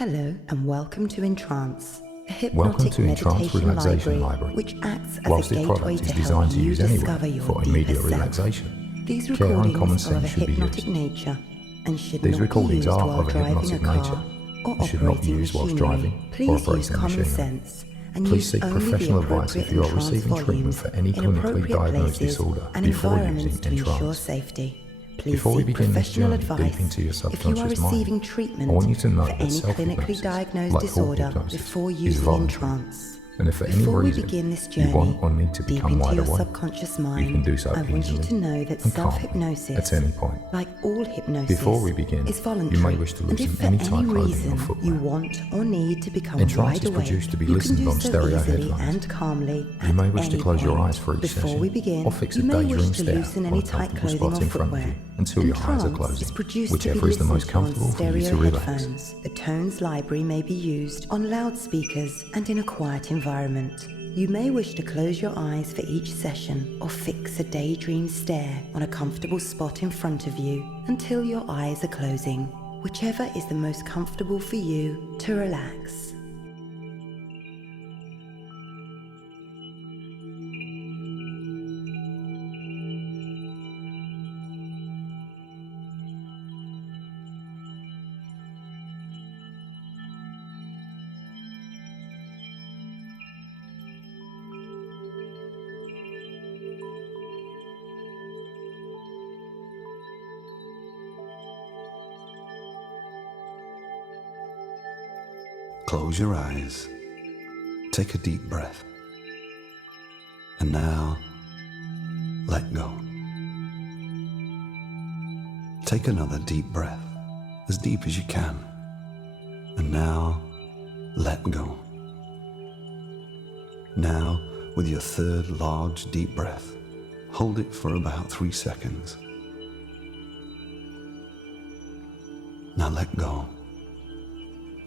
Hello and welcome to EnTrance, a Welcome hypnotic to EnTrance meditation Relaxation library which acts as Whilst a this gateway product to is help designed to you use discover anyway your for deeper immediate self. relaxation, These care and recordings common are of a sense should be hypnotic used. nature and should These not be recordings used are while of a driving a hypnotic car nature or and should not be operating used whilst machinery. driving or Please use operating common machinery. sense and Please use seek only the professional advice appropriate if you are EnTrance receiving treatment volumes for any in clinically appropriate diagnosed places disorder and before environments using to ensure EnTrance. safety. Please Before we seek begin this professional journey deep advice into your if you are subconscious receiving mind, treatment I want you to know for that any clinically self-hypnosis, diagnosed like all disorder hypnosis, before is using voluntary. EnTrance. And if for any Before we reason begin this you journey want or need to deep become into wide your awake, subconscious you mind, can do so I want you easily to know that and calmly self-hypnosis, at any point. like all hypnosis, Before we begin, is you voluntary. may wish to And loosen if for any any tight clothing or reason footwear. you want or need to become EnTrance wide is awake, produced to be you can listened do on so stereo easily headphones. and calmly You may at wish to any close your point. eyes for each Before session, we begin, or fix you a may wish daydream to stare loosen on any a tight comfortable clothing spot or in front of footwear. you until your eyes are EnTrance closing, is produced whichever to be is the most listened to on comfortable for you to stereo relax. headphones. The tones library may be used on loudspeakers and in a quiet environment. You may wish to close your eyes for each session or fix a daydream stare on a comfortable spot in front of you until your eyes are closing, whichever is the most comfortable for you to relax. Close your eyes, take a deep breath, and now let go. Take another deep breath, as deep as you can, and now let go. Now, with your third large deep breath, hold it for about 3 seconds. Now let go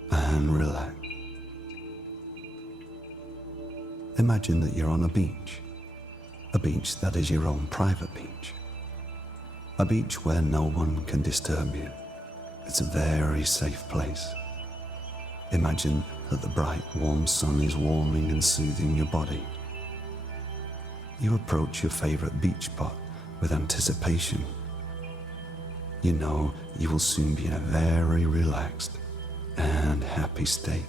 and relax. Imagine that you're on a beach that is your own private beach, a beach where no one can disturb you. It's a very safe place. Imagine that the bright, warm sun is warming and soothing your body. You approach your favorite beach spot with anticipation. You know you will soon be in a very relaxed and happy state.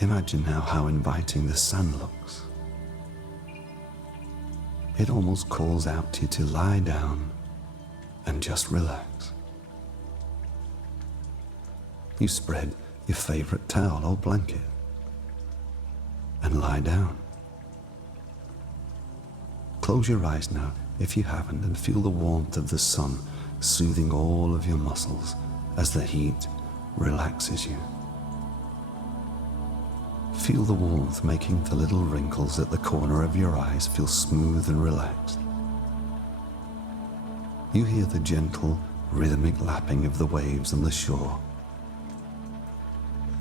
Imagine now how inviting the sun looks. It almost calls out to you to lie down and just relax. You spread your favorite towel or blanket and lie down. Close your eyes now if you haven't and feel the warmth of the sun soothing all of your muscles as the heat relaxes you. Feel the warmth making the little wrinkles at the corner of your eyes feel smooth and relaxed. You hear the gentle, rhythmic lapping of the waves on the shore,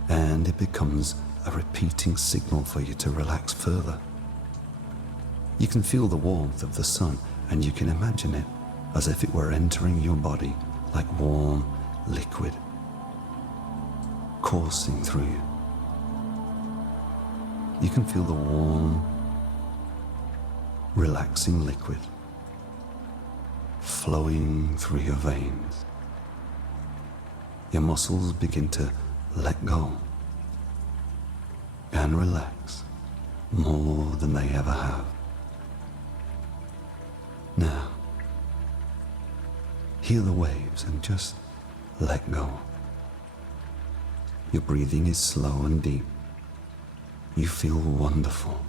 and it becomes a repeating signal for you to relax further. You can feel the warmth of the sun, and you can imagine it as if it were entering your body like warm liquid, coursing through you. You can feel the warm, relaxing liquid flowing through your veins. Your muscles begin to let go and relax more than they ever have. Now, hear the waves and just let go. Your breathing is slow and deep. You feel wonderful.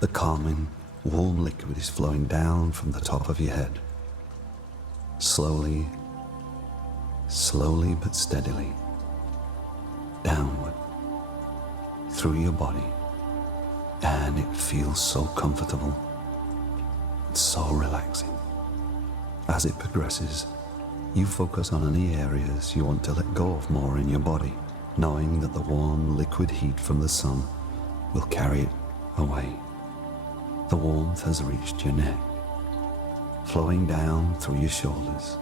The calming, warm liquid is flowing down from the top of your head. Slowly, slowly but steadily, downward, through your body. And it feels so comfortable. It's so relaxing. As it progresses, you focus on any areas you want to let go of more in your body, knowing that the warm liquid heat from the sun will carry it away. The warmth has reached your neck, flowing down through your shoulders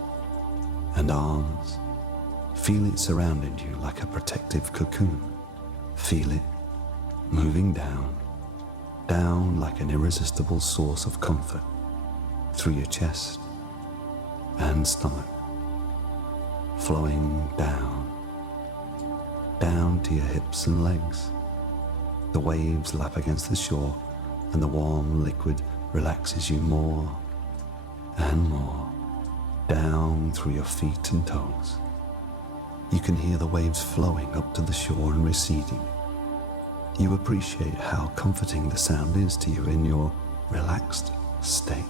and arms Feel it surrounding you like a protective cocoon. Feel it moving down, down like an irresistible source of comfort through your chest and stomach, flowing down, down to your hips and legs. The waves lap against the shore and the warm liquid relaxes you more and more, down through your feet and toes. You can hear the waves flowing up to the shore and receding. You appreciate how comforting the sound is to you in your relaxed state.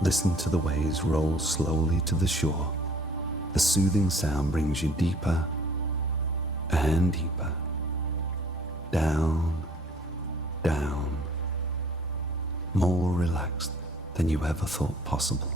Listen to the waves roll slowly to the shore. The soothing sound brings you deeper and deeper, down, down, more relaxed than you ever thought possible.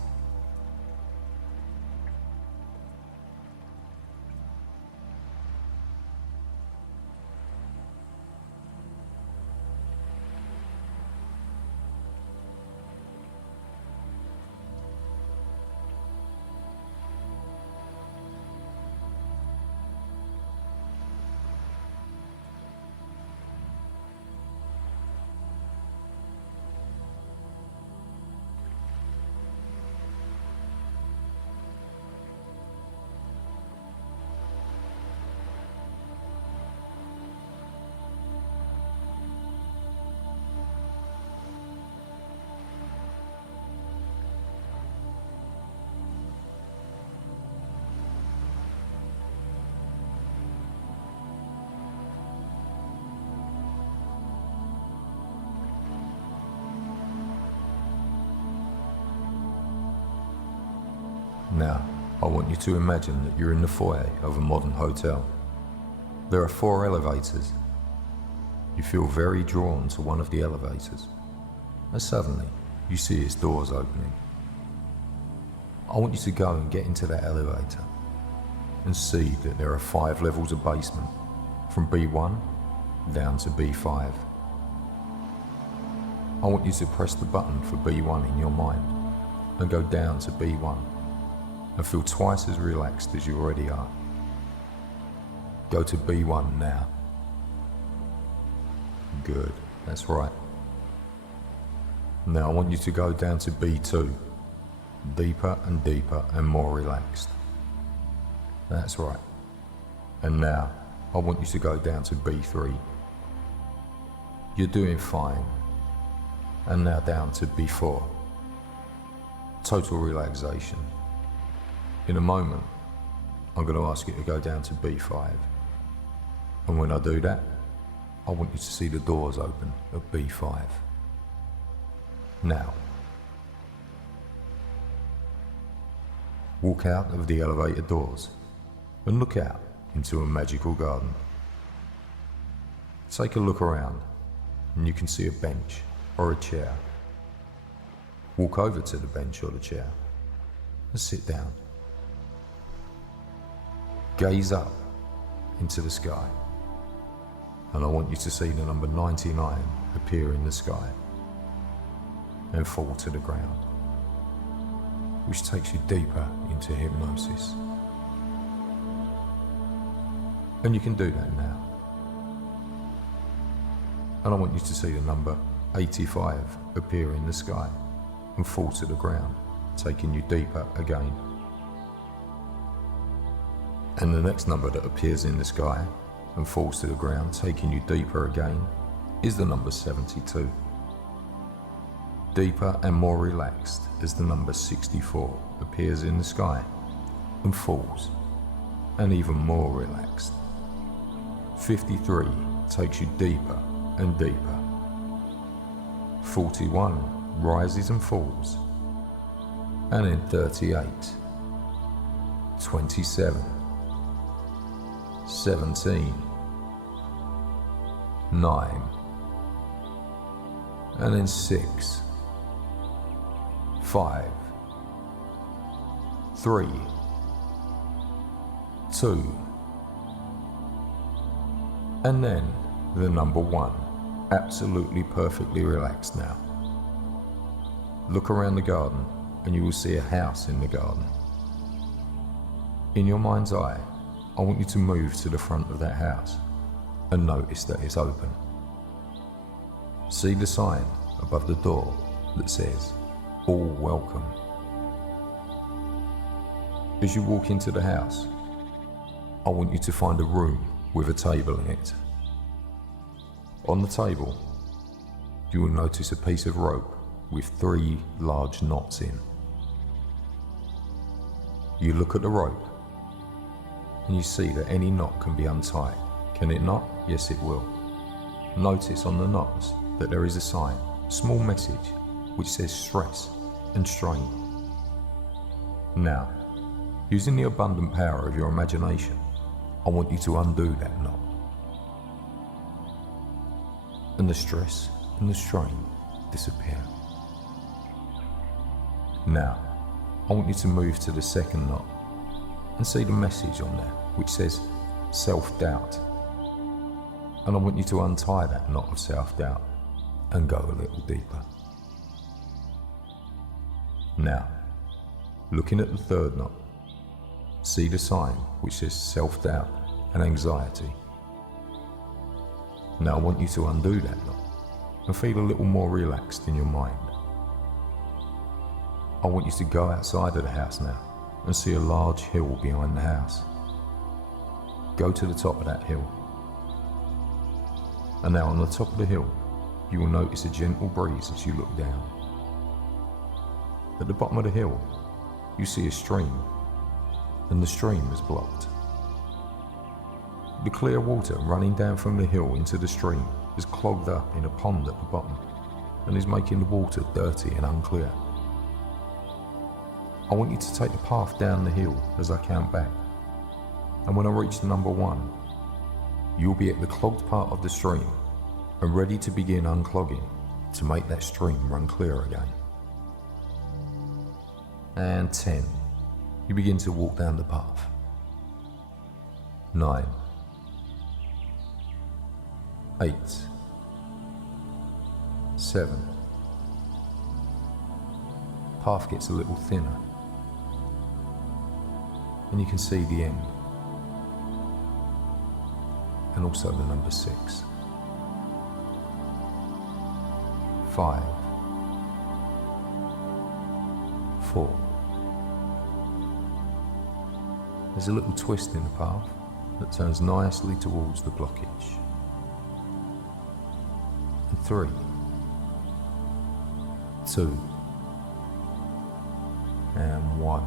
Now, I want you to imagine that you're in the foyer of a modern hotel. There are 4 elevators. You feel very drawn to one of the elevators, and suddenly you see its doors opening. I want you to go and get into that elevator and see that there are 5 levels of basement, from B1 down to B5. I want you to press the button for B1 in your mind and go down to B1 and feel twice as relaxed as you already are. Go to B1 now. Good, that's right. Now I want you to go down to B2, deeper and deeper and more relaxed. That's right. And now I want you to go down to B3. You're doing fine. And now down to B4. Total relaxation. In a moment, I'm going to ask you to go down to B5. And when I do that, I want you to see the doors open at B5. Now, walk out of the elevator doors and look out into a magical garden. Take a look around and you can see a bench or a chair. Walk over to the bench or the chair and sit down. Gaze up into the sky, and I want you to see the number 99 appear in the sky and fall to the ground, which takes you deeper into hypnosis. And you can do that now. And I want you to see the number 85 appear in the sky and fall to the ground, taking you deeper again. And the next number that appears in the sky and falls to the ground, taking you deeper again, is the number 72. Deeper and more relaxed as the number 64 appears in the sky and falls, and even more relaxed. 53 takes you deeper and deeper. 41 rises and falls, and in 38, 27, 17, 9, and then 6, 5, 3, 2, and then the number 1, absolutely perfectly relaxed now. Look around the garden and you will see a house in the garden. In your mind's eye, I want you to move to the front of that house and notice that it's open. See the sign above the door that says, "All welcome." As you walk into the house, I want you to find a room with a table in it. On the table, you will notice a piece of rope with 3 large knots in. You look at the rope and you see that any knot can be untied. Can it not? Yes, it will. Notice on the knots that there is a sign, a small message, which says stress and strain. Now, using the abundant power of your imagination, I want you to undo that knot. And the stress and the strain disappear. Now, I want you to move to the second knot and see the message on there, which says self-doubt. And I want you to untie that knot of self-doubt and go a little deeper. Now, looking at the third knot, see the sign which says self-doubt and anxiety. Now I want you to undo that knot and feel a little more relaxed in your mind. I want you to go outside of the house now and see a large hill behind the house. Go to the top of that hill. And now on the top of the hill, you will notice a gentle breeze as you look down. At the bottom of the hill, you see a stream, and the stream is blocked. The clear water running down from the hill into the stream is clogged up in a pond at the bottom and is making the water dirty and unclear. I want you to take the path down the hill as I count back, and when I reach number 1, you'll be at the clogged part of the stream and ready to begin unclogging to make that stream run clear again. And 10, you begin to walk down the path. 9, 8, 7, path gets a little thinner and you can see the end, and also the number 6, 5, 4. There's a little twist in the path that turns nicely towards the blockage. And 3, 2, and 1.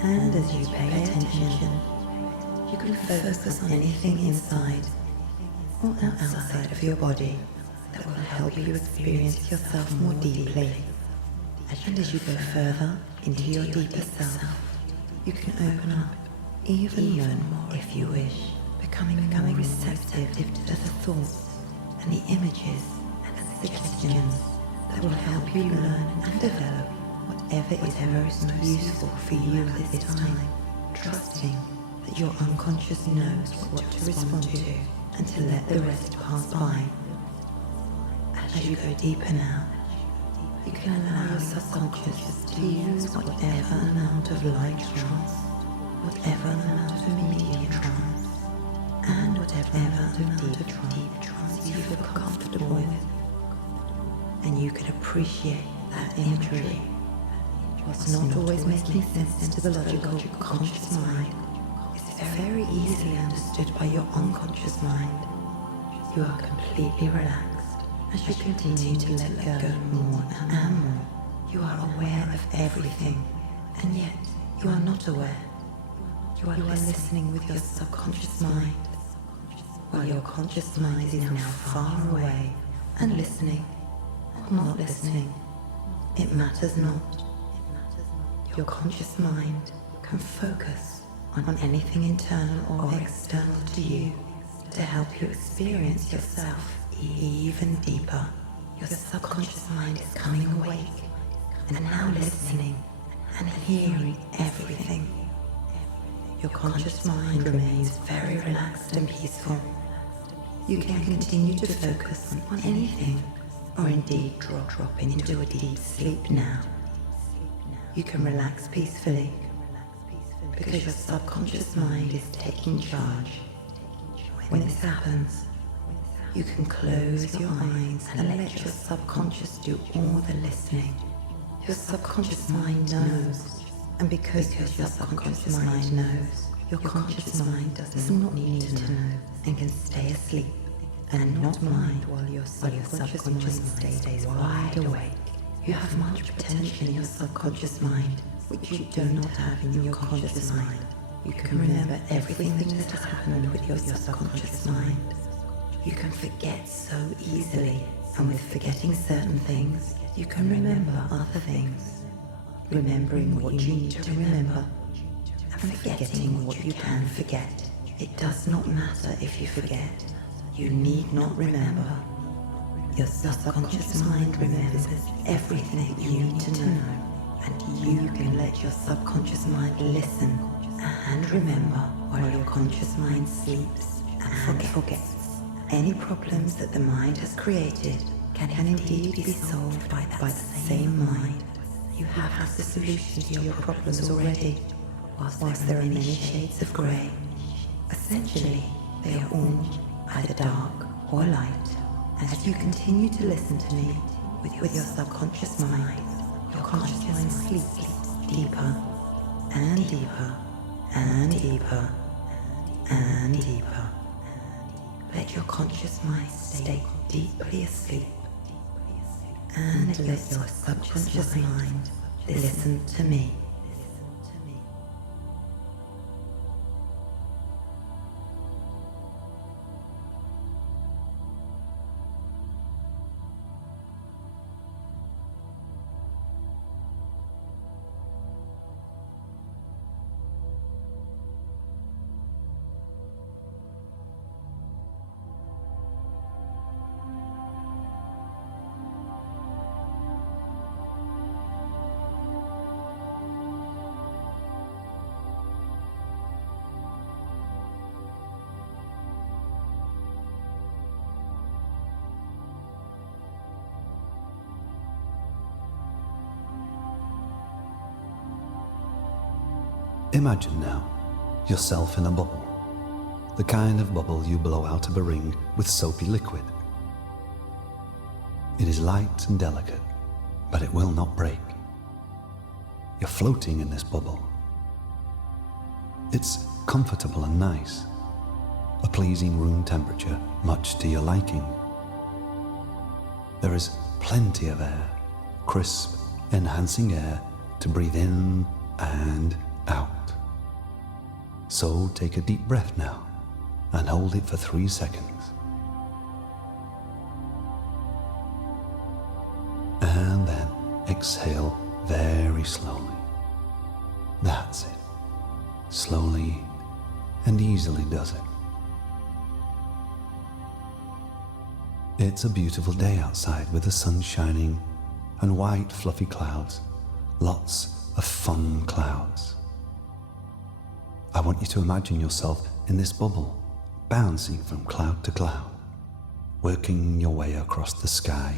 And as you pay attention, you can focus on anything inside or outside of your body that will help you experience yourself more deeply. And as you go further into your deeper self, you can open up even more if you wish, becoming more receptive to the thoughts and the images and suggestions that will help you learn and develop whatever is most useful for you at this time, trusting that your unconscious knows what to respond to and to let the rest pass by. As you go deeper now, you can allow your subconscious to use whatever amount of light trance, whatever amount of medium trance, and whatever amount of deep trance you feel comfortable with. And you can appreciate that imagery. What's not always making sense to the logical conscious mind is very easily understood by your unconscious mind. You are completely relaxed as you continue to let go more and more You are aware of everything, and yet you are not aware. You are listening with your subconscious mind, while your conscious mind is now far away and listening, or not listening. It matters not. Your conscious mind can focus on anything internal or external to you to help you experience yourself even deeper. Your subconscious mind is coming awake and now listening and hearing everything. Your conscious mind remains very relaxed and peaceful. You can continue to focus on anything, or indeed drop into a deep sleep now. You can relax peacefully because your subconscious mind is taking charge. When this happens, you can close your eyes and let your subconscious do all the listening. Your subconscious mind knows, and because your subconscious mind knows, your conscious mind does not need to know and can stay asleep and not mind while your subconscious mind stays wide awake. You have much potential in your subconscious mind, which you do not have in your conscious mind. You can remember everything that has happened with your subconscious mind. You can forget so easily, and with forgetting certain things, you can remember other things. Remembering what you need to remember, and forgetting what you can forget. It does not matter if you forget. You need not remember. Your subconscious mind remembers everything you need to know, and you can let your subconscious mind listen and remember while your conscious mind sleeps and forgets. Any problems that the mind has created can indeed be solved by the same mind. You have the solution to your problems already, whilst there are many shades of grey. Essentially, they are all either dark or light. As you continue to listen to me with your subconscious mind, your conscious mind sleeps deeper and deeper and deeper and deeper. Let your conscious mind stay deeply asleep, and let your subconscious mind listen to me. Imagine now yourself in a bubble, the kind of bubble you blow out of a ring with soapy liquid. It is light and delicate, but it will not break. You're floating in this bubble. It's comfortable and nice, a pleasing room temperature, much to your liking. There is plenty of air, crisp, enhancing air to breathe in and out. So take a deep breath now and hold it for 3 seconds. And then exhale very slowly. That's it. Slowly and easily does it. It's a beautiful day outside with the sun shining and white fluffy clouds, lots of fun clouds. I want you to imagine yourself in this bubble, bouncing from cloud to cloud, working your way across the sky.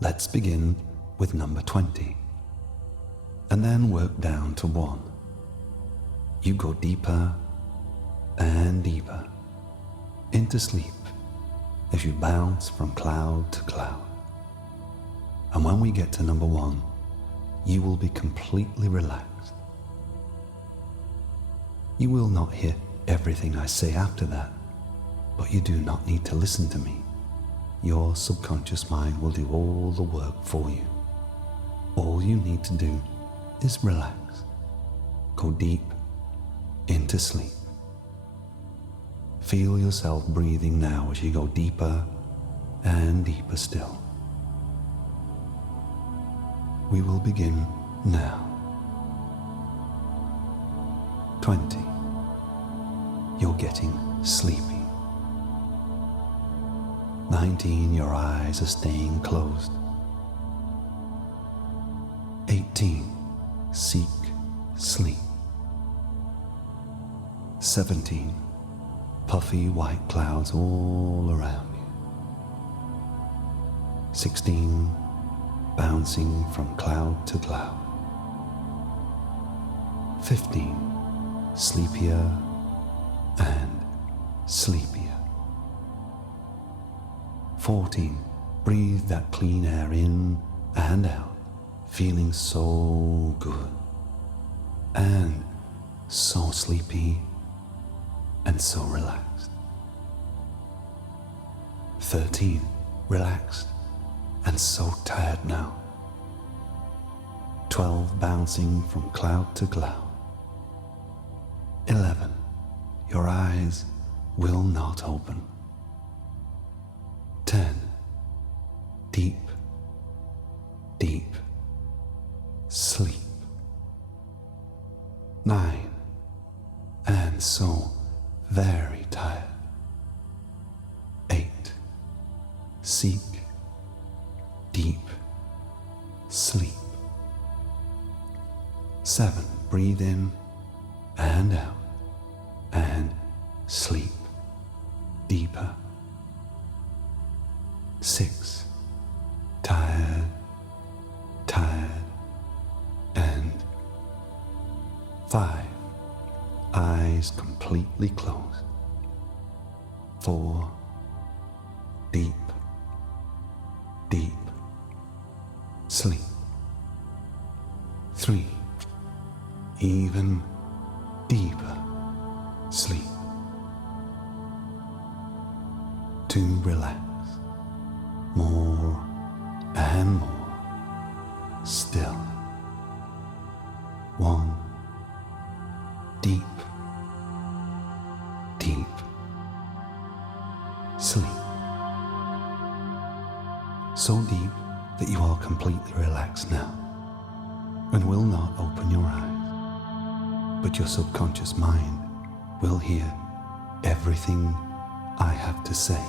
Let's begin with number 20, and then work down to 1. You go deeper and deeper into sleep as you bounce from cloud to cloud. And when we get to number 1, you will be completely relaxed. You will not hear everything I say after that, but you do not need to listen to me. Your subconscious mind will do all the work for you. All you need to do is relax. Go deep into sleep. Feel yourself breathing now as you go deeper and deeper still. We will begin now. 20. You're getting sleepy. 19. Your eyes are staying closed. 18. Seek sleep. 17. Puffy white clouds all around you. 16. Bouncing from cloud to cloud. 15. Sleepier and sleepier. 14. Breathe that clean air in and out, feeling so good and so sleepy and so relaxed. 13. Relaxed and so tired now. 12. Bouncing from cloud to cloud. 11. Your eyes will not open. 10. Deep, deep sleep. 9. And so very tired. 8. Seek deep sleep. 7. Breathe in and out and sleep deeper. 6. Tired, tired, and 5. Eyes completely closed. 4. Deep, deep sleep. 3. Even deeper sleep. 2. Relax. More and more still. 1. Deep, deep sleep. So deep that you are completely relaxed now and will not open your eyes, but your subconscious mind will hear everything I have to say.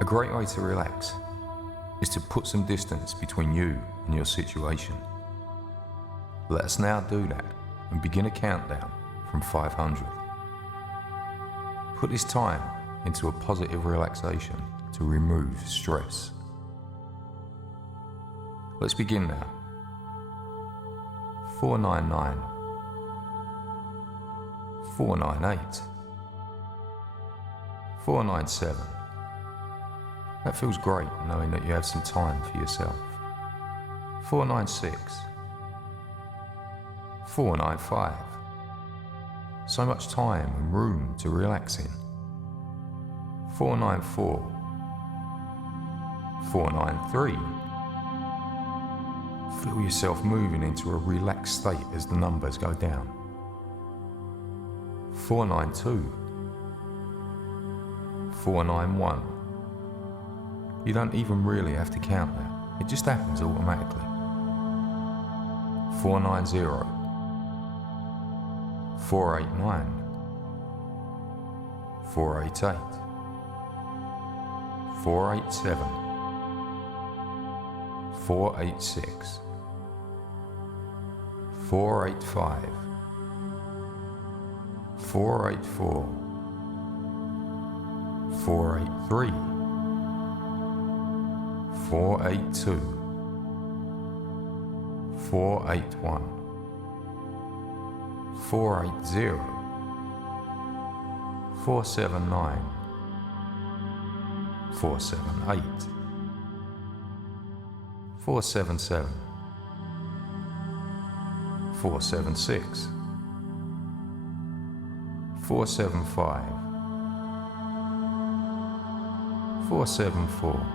A great way to relax is to put some distance between you and your situation. Let us now do that and begin a countdown from 500. Put this time into a positive relaxation to remove stress. Let's begin now. 499, 498, 497. That feels great, knowing that you have some time for yourself. 496, 495. So much time and room to relax in. 494, 493. Feel yourself moving into a relaxed state as the numbers go down. 492, 491. You don't even really have to count that. It just happens automatically. 490, 489, 488, 487, 486, 485, 484, 483, 482, 481, 480, 479, 478, 477, 476, 475, 474,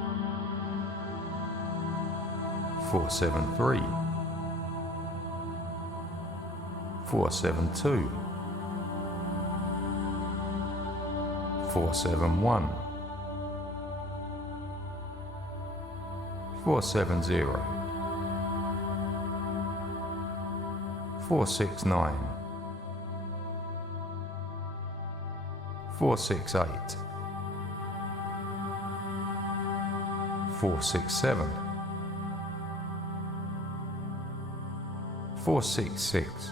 473, 472, 471, 470, 469, 468, 467, 466.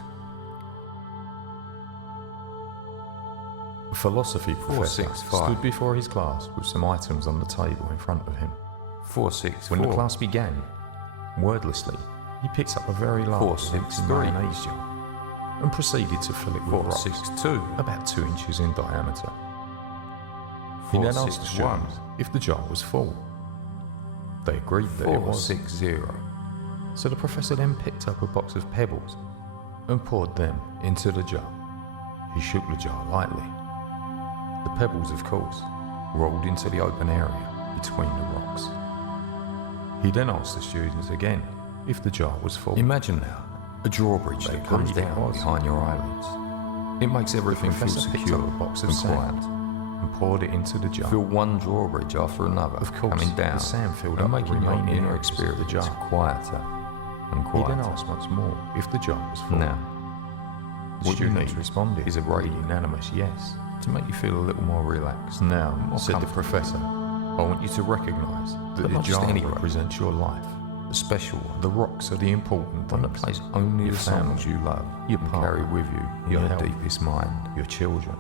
A philosophy professor stood before his class with some items on the table in front of him. 464. When the class began, wordlessly, he picked up a very large 463 jar and proceeded to fill it with rocks, 462, about 2 inches in diameter. He then asked the students if the jar was full. They agreed that it was. 460. So the professor then picked up a box of pebbles and poured them into the jar. He shook the jar lightly. The pebbles, of course, rolled into the open area between the rocks. He then asked the students again if the jar was full. Imagine now a drawbridge that comes down behind your eyelids. It makes everything feel secure and quiet, and poured it into the jar. Feel one drawbridge after another coming down, the sand filled up, making your inner experience of the jar quieter and quieter. He then asked once more if the jar was full. Now, the students responded is a great unanimous yes, to make you feel a little more relaxed. Now, said the professor, I want you to recognise that the jar represents your life, the special one. The rocks are the important things. One that plays only the sounds you love, you carry with you in your deepest mind, your children.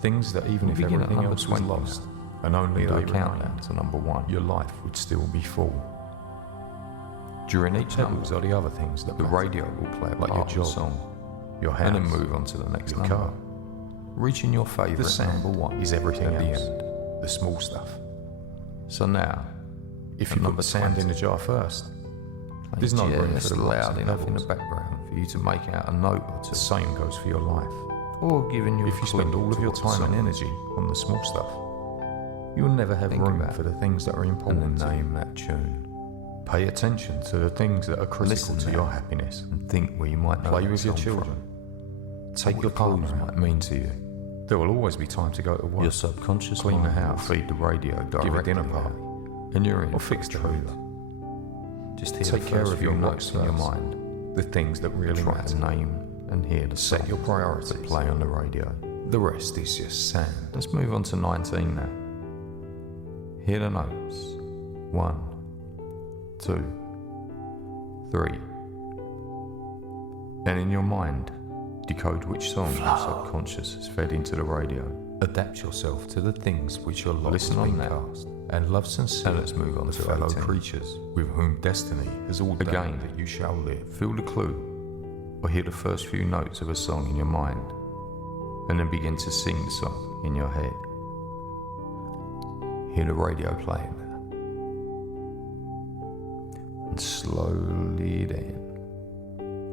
Things that even if everything else was lost, and only they countdown to number one, your life would still be full. During each number are the other things that the radio will play, like your job song, your house, and then move on to the next car. Reaching your favourite number one is everything at the end, the small stuff. So now, if you put the sound in the jar first, there's no room for the loud enough in the background for you to make out a note or two. The same goes for your life. Or giving you, if you spend all of your time and energy on the small stuff, you'll never have room for the things that are important. And name that tune. Pay attention to the things that are critical to your happiness, and think where you might play with your children. Take your partner might mean to you. There will always be time to go to work. Your subconscious clean the house, feed the radio, give a dinner party, and you're in, or fix the hoover. Just take care of your notes in your mind, the things that really matter. Name and hear the set your priorities that play on the radio. The rest is just sand. Let's move on to 19 now. Hear the notes. 1, 2, 3. And in your mind, decode which song your subconscious has fed into the radio. Adapt yourself to the things which your life listen on now, and love sincere. And let's move on to fellow creatures with whom destiny has ordained again that you shall live. Feel the clue, or hear the first few notes of a song in your mind, and then begin to sing the song in your head. Hear the radio playing now, and slowly then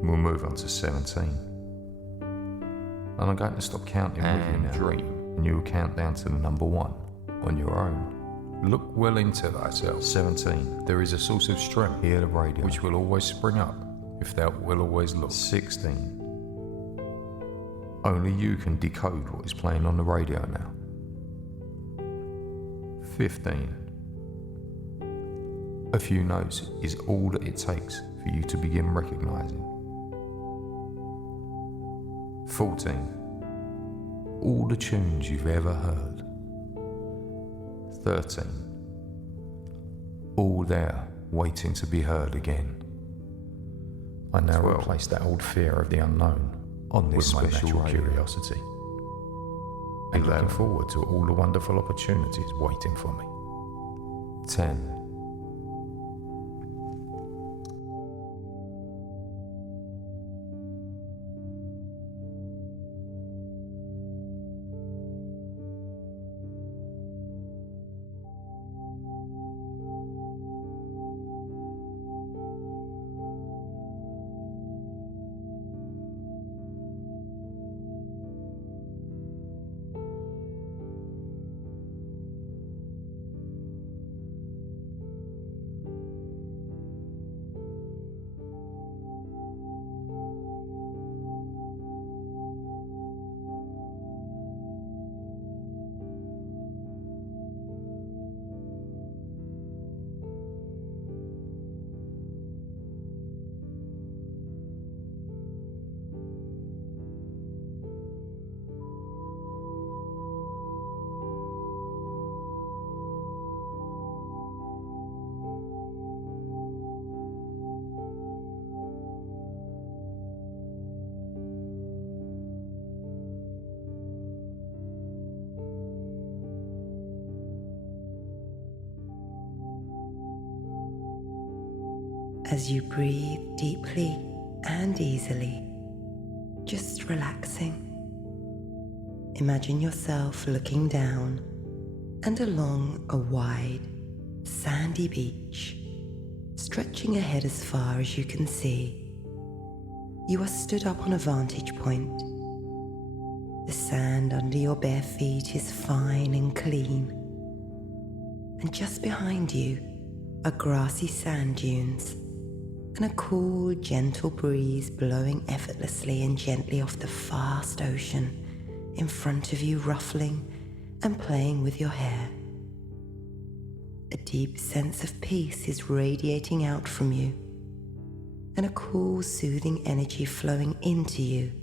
we'll move on to 17. And I'm going to stop counting with you now. Dream, and you will count down to the number 1 on your own. Look well into thyself. 17. There is a source of strength, hear the radio, which will always spring up if thou will always look. 16. Only you can decode what is playing on the radio now. 15. A few notes is all that it takes for you to begin recognising. 14. all the tunes you've ever heard. 13. All there, waiting to be heard again. I now replace that old fear of the unknown on this with my special curiosity, and looking forward to all the wonderful opportunities waiting for me. 10. As you breathe deeply and easily, just relaxing. Imagine yourself looking down and along a wide, sandy beach, stretching ahead as far as you can see. You are stood up on a vantage point. The sand under your bare feet is fine and clean, and just behind you are grassy sand dunes and a cool, gentle breeze blowing effortlessly and gently off the vast ocean in front of you, ruffling and playing with your hair. A deep sense of peace is radiating out from you, and a cool, soothing energy flowing into you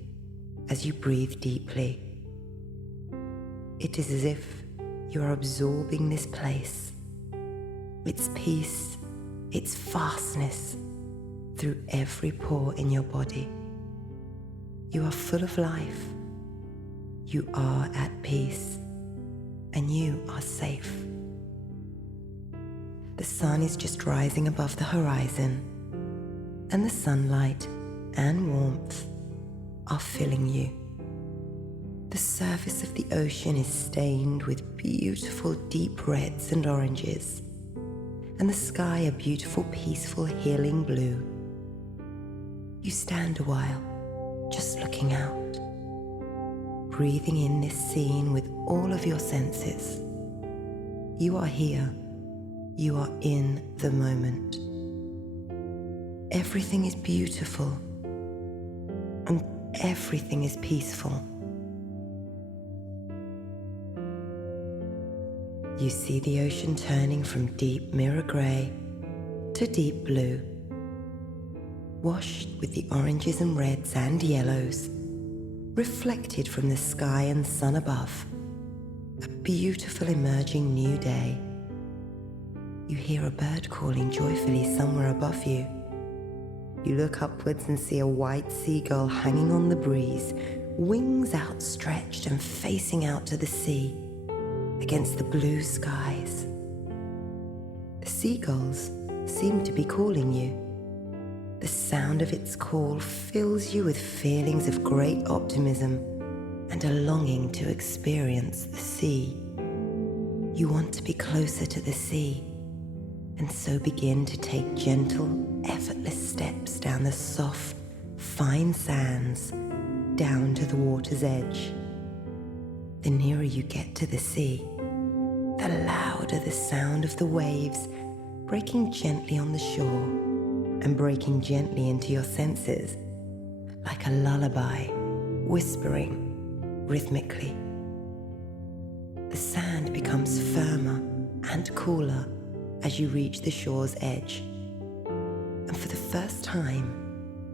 as you breathe deeply. It is as if you are absorbing this place, its peace, its vastness, through every pore in your body. You are full of life. You are at peace, and you are safe. The sun is just rising above the horizon, and the sunlight and warmth are filling you. The surface of the ocean is stained with beautiful deep reds and oranges, and the sky a beautiful, peaceful, healing blue. You stand a while, just looking out, breathing in this scene with all of your senses. You are here. You are in the moment. Everything is beautiful, and everything is peaceful. You see the ocean turning from deep mirror grey to deep blue, washed with the oranges and reds and yellows, reflected from the sky and sun above. A beautiful emerging new day. You hear a bird calling joyfully somewhere above you. You look upwards and see a white seagull hanging on the breeze, wings outstretched and facing out to the sea, against the blue skies. The seagulls seem to be calling you. The sound of its call fills you with feelings of great optimism and a longing to experience the sea. You want to be closer to the sea, and so begin to take gentle, effortless steps down the soft, fine sands, down to the water's edge. The nearer you get to the sea, the louder the sound of the waves breaking gently on the shore and breaking gently into your senses, like a lullaby, whispering rhythmically. The sand becomes firmer and cooler as you reach the shore's edge, and for the first time,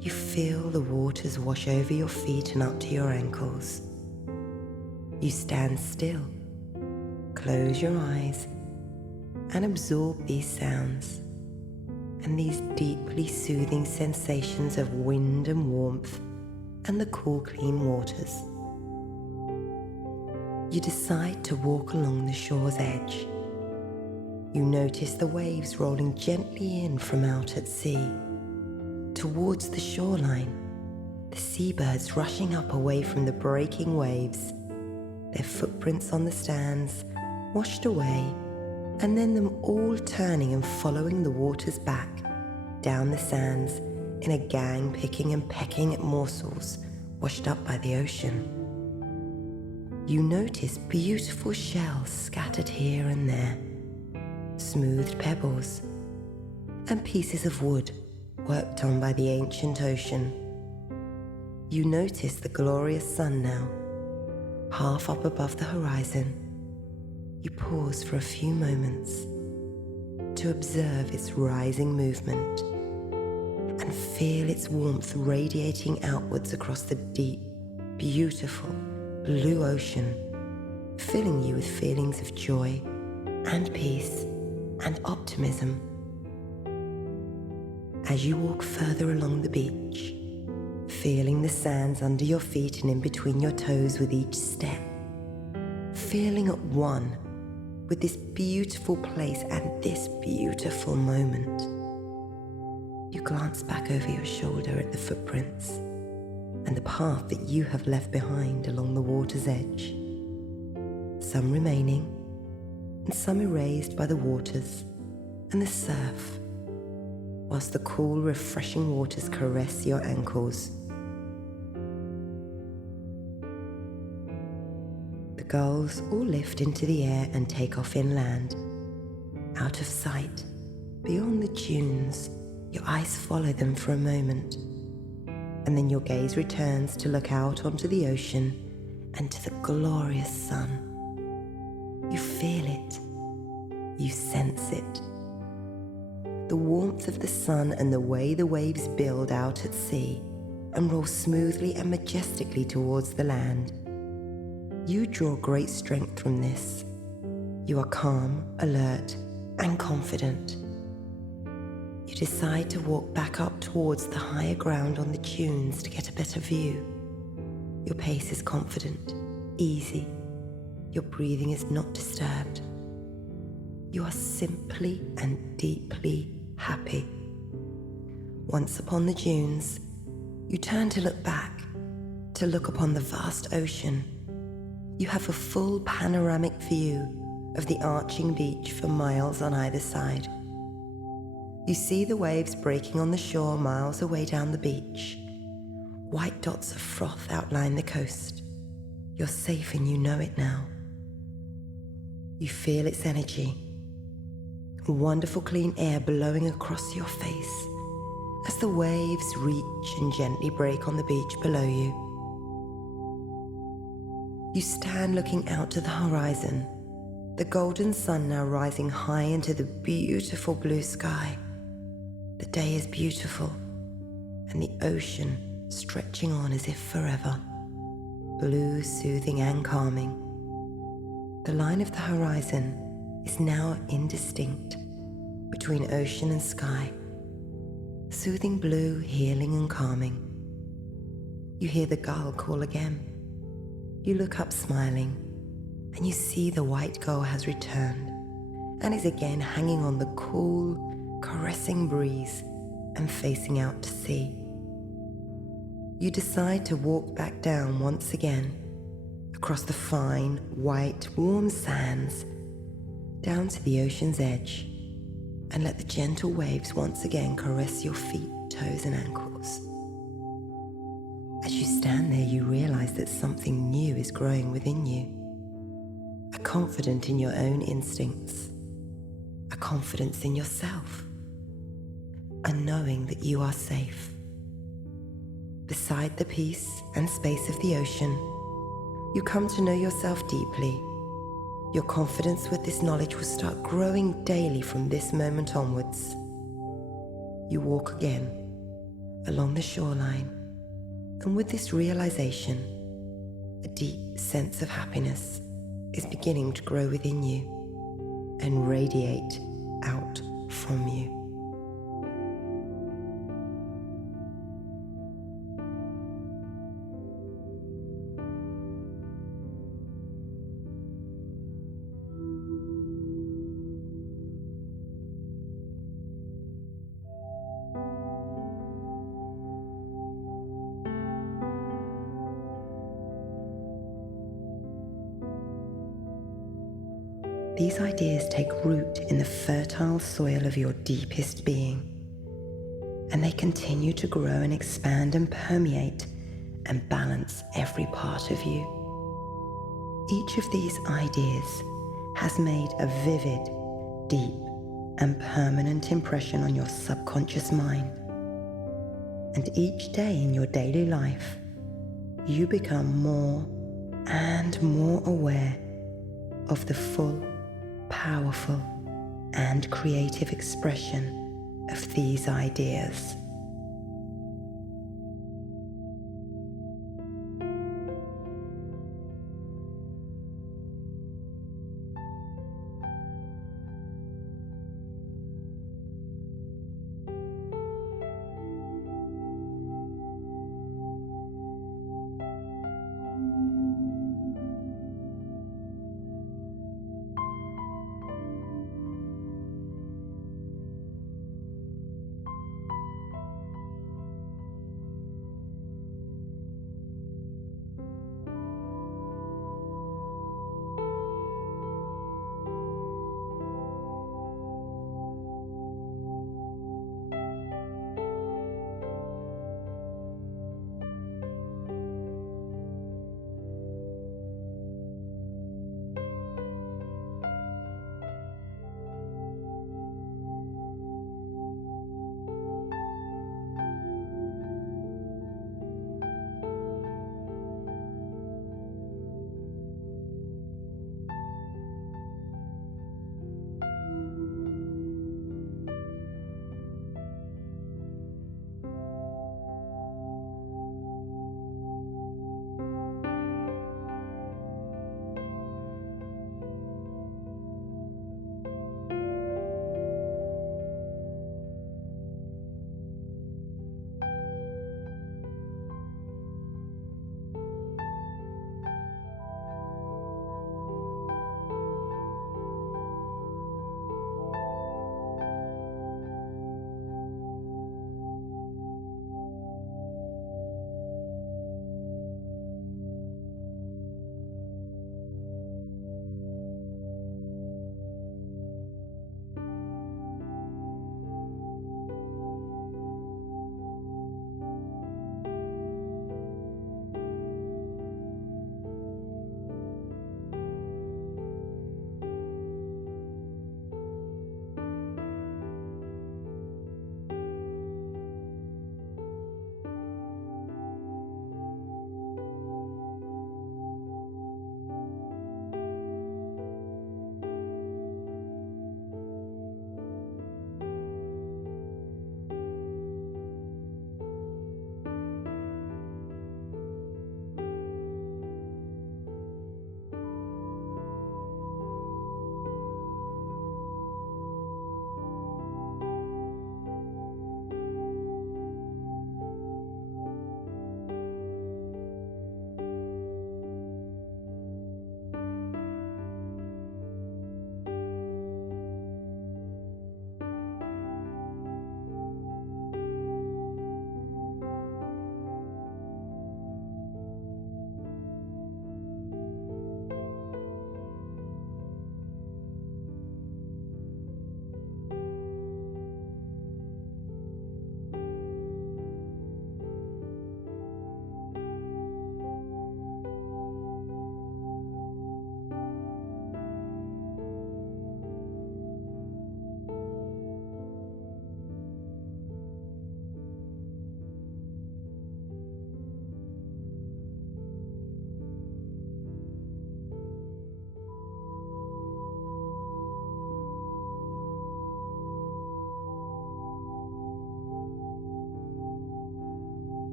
you feel the waters wash over your feet and up to your ankles. You stand still, close your eyes, and absorb these sounds and these deeply soothing sensations of wind and warmth and the cool, clean waters. You decide to walk along the shore's edge. You notice the waves rolling gently in from out at sea. Towards the shoreline, the seabirds rushing up away from the breaking waves, their footprints on the sands washed away, and then them all turning and following the waters back, down the sands, in a gang picking and pecking at morsels washed up by the ocean. You notice beautiful shells scattered here and there, smoothed pebbles, and pieces of wood worked on by the ancient ocean. You notice the glorious sun now, half up above the horizon. You pause for a few moments to observe its rising movement and feel its warmth radiating outwards across the deep, beautiful blue ocean, filling you with feelings of joy and peace and optimism. As you walk further along the beach, feeling the sands under your feet and in between your toes with each step, feeling at one with this beautiful place and this beautiful moment, you glance back over your shoulder at the footprints and the path that you have left behind along the water's edge, some remaining and some erased by the waters and the surf, whilst the cool, refreshing waters caress your ankles. The gulls all lift into the air and take off inland. Out of sight, beyond the dunes, your eyes follow them for a moment, and then your gaze returns to look out onto the ocean and to the glorious sun. You feel it. You sense it. The warmth of the sun and the way the waves build out at sea and roll smoothly and majestically towards the land. You draw great strength from this. You are calm, alert, and confident. You decide to walk back up towards the higher ground on the dunes to get a better view. Your pace is confident, easy. Your breathing is not disturbed. You are simply and deeply happy. Once upon the dunes, you turn to look back, to look upon the vast ocean. You have a full panoramic view of the arching beach for miles on either side. You see the waves breaking on the shore miles away down the beach. White dots of froth outline the coast. You're safe and you know it now. You feel its energy. Wonderful clean air blowing across your face as the waves reach and gently break on the beach below you. You stand looking out to the horizon, the golden sun now rising high into the beautiful blue sky. The day is beautiful, and the ocean stretching on as if forever, blue, soothing and calming. The line of the horizon is now indistinct between ocean and sky, soothing blue, healing and calming. You hear the gull call again. You look up smiling, and you see the white gull has returned and is again hanging on the cool, caressing breeze and facing out to sea. You decide to walk back down once again, across the fine, white, warm sands, down to the ocean's edge, and let the gentle waves once again caress your feet, toes and ankles. As you stand there, you realize that something new is growing within you. A confidence in your own instincts, a confidence in yourself, a knowing that you are safe. Beside the peace and space of the ocean, you come to know yourself deeply. Your confidence with this knowledge will start growing daily from this moment onwards. You walk again along the shoreline, and with this realization, A deep sense of happiness is beginning to grow within you and radiate out from you. These ideas take root in the fertile soil of your deepest being, and they continue to grow and expand and permeate and balance every part of you. Each of these ideas has made a vivid, deep, and permanent impression on your subconscious mind. And each day in your daily life, you become more and more aware of the full, powerful, and creative expression of these ideas.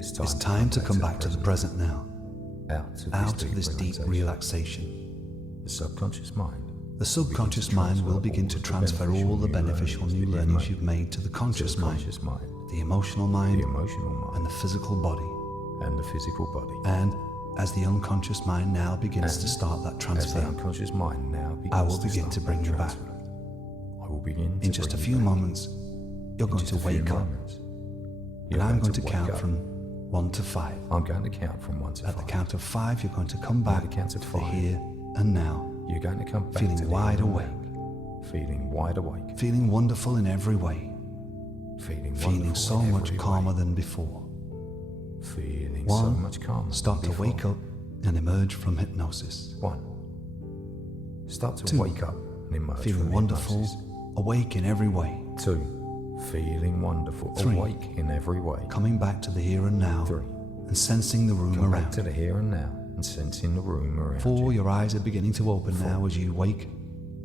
It's time to come back to the present now, out of this deep relaxation. The subconscious mind. The subconscious mind will begin to transfer all the beneficial new learnings you've made to the conscious mind, the emotional mind, and the physical body. And as the unconscious mind now begins to start that transfer, I will begin to bring you back. In just a few moments, you're going to wake up, and I'm going to count from 1 to 5. I'm going to count from 1 to 5. At the count of 5, you're going to come back to the here and now. You're going to come back feeling wide awake, feeling wonderful in every way, feeling so much calmer than before. Start to wake up and emerge from hypnosis. 1. Start to wake up and emerge from feeling wonderful, awake in every way. 2. Feeling wonderful, 3. awake in every way. Coming back to the here and now 3. and sensing the room around. Back to the here and now and sensing the room around. 4. Your eyes are beginning to open 4. now as you wake.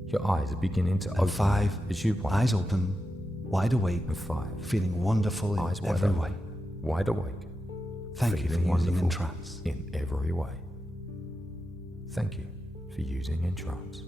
Your eyes are beginning to And open 5. as you wake. Eyes open, wide awake, And 5. feeling wonderful Eyes in wide every open, way. wide awake. Thank you for feeling using wonderful EnTrance. in every way. Thank you for using EnTrance.